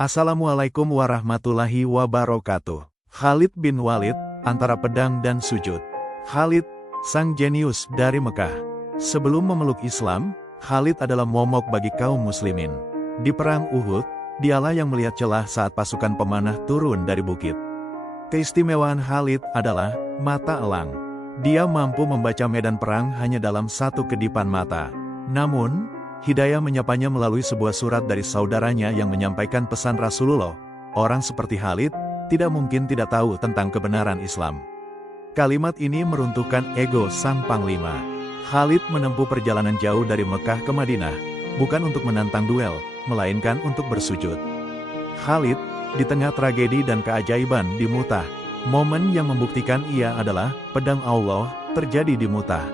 Assalamualaikum warahmatullahi wabarakatuh. Khalid bin Walid, antara pedang dan sujud. Khalid, sang jenius dari Mekah. Sebelum memeluk Islam, Khalid adalah momok bagi kaum muslimin. Di perang Uhud, dialah yang melihat celah saat pasukan pemanah turun dari bukit. Keistimewaan Khalid adalah mata elang. Dia mampu membaca medan perang hanya dalam satu kedipan mata. Namun, hidayah menyapanya melalui sebuah surat dari saudaranya yang menyampaikan pesan Rasulullah. Orang seperti Khalid, tidak mungkin tidak tahu tentang kebenaran Islam. Kalimat ini meruntuhkan ego sang panglima. Khalid menempuh perjalanan jauh dari Mekah ke Madinah, bukan untuk menantang duel, melainkan untuk bersujud. Khalid, di tengah tragedi dan keajaiban di Mu'tah, momen yang membuktikan ia adalah pedang Allah, terjadi di Mu'tah.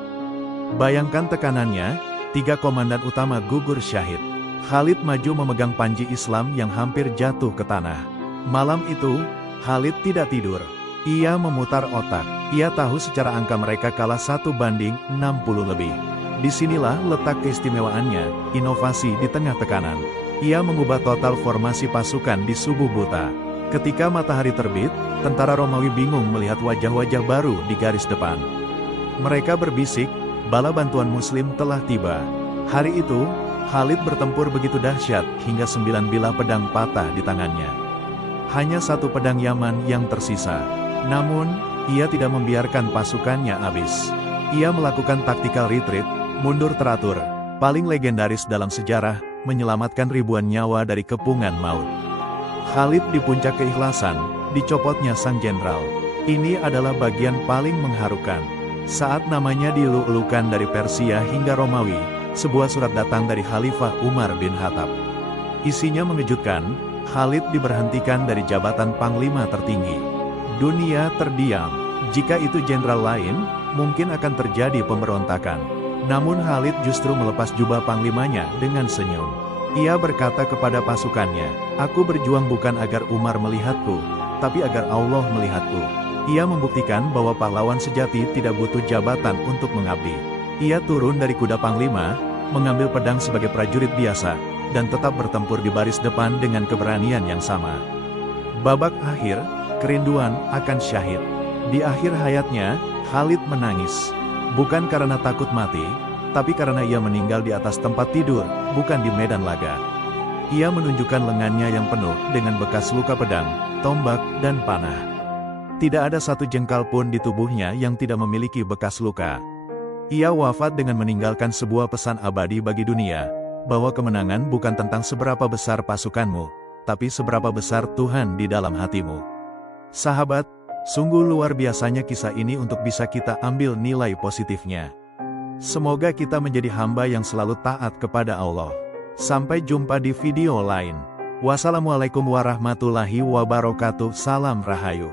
Bayangkan tekanannya. 3 komandan utama gugur syahid. Khalid maju memegang panji Islam yang hampir jatuh ke tanah. Malam itu, Khalid tidak tidur. Ia memutar otak. Ia tahu secara angka mereka kalah 1 banding 60 lebih. Disinilah letak keistimewaannya, inovasi di tengah tekanan. Ia mengubah total formasi pasukan di subuh buta. Ketika matahari terbit, tentara Romawi bingung melihat wajah-wajah baru di garis depan. Mereka berbisik, bala bantuan muslim telah tiba. Hari itu, Khalid bertempur begitu dahsyat hingga 9 bilah pedang patah di tangannya. Hanya 1 pedang Yaman yang tersisa. Namun, ia tidak membiarkan pasukannya habis. Ia melakukan tactical retreat, mundur teratur, paling legendaris dalam sejarah, menyelamatkan ribuan nyawa dari kepungan maut. Khalid di puncak keikhlasan, dicopotnya sang jenderal. Ini adalah bagian paling mengharukan. Saat namanya dielu-elukan dari Persia hingga Romawi, sebuah surat datang dari Khalifah Umar bin Khattab. Isinya mengejutkan, Khalid diberhentikan dari jabatan panglima tertinggi. Dunia terdiam. Jika itu jenderal lain, mungkin akan terjadi pemberontakan. Namun Khalid justru melepas jubah panglimanya dengan senyum. Ia berkata kepada pasukannya, "Aku berjuang bukan agar Umar melihatku, tapi agar Allah melihatku." Ia membuktikan bahwa pahlawan sejati tidak butuh jabatan untuk mengabdi. Ia turun dari kuda panglima, mengambil pedang sebagai prajurit biasa, dan tetap bertempur di baris depan dengan keberanian yang sama. Babak akhir, kerinduan akan syahid. Di akhir hayatnya, Khalid menangis. Bukan karena takut mati, tapi karena ia meninggal di atas tempat tidur, bukan di medan laga. Ia menunjukkan lengannya yang penuh dengan bekas luka pedang, tombak, dan panah. Tidak ada 1 jengkal pun di tubuhnya yang tidak memiliki bekas luka. Ia wafat dengan meninggalkan sebuah pesan abadi bagi dunia, bahwa kemenangan bukan tentang seberapa besar pasukanmu, tapi seberapa besar Tuhan di dalam hatimu. Sahabat, sungguh luar biasanya kisah ini untuk bisa kita ambil nilai positifnya. Semoga kita menjadi hamba yang selalu taat kepada Allah. Sampai jumpa di video lain. Wassalamualaikum warahmatullahi wabarakatuh. Salam Rahayu.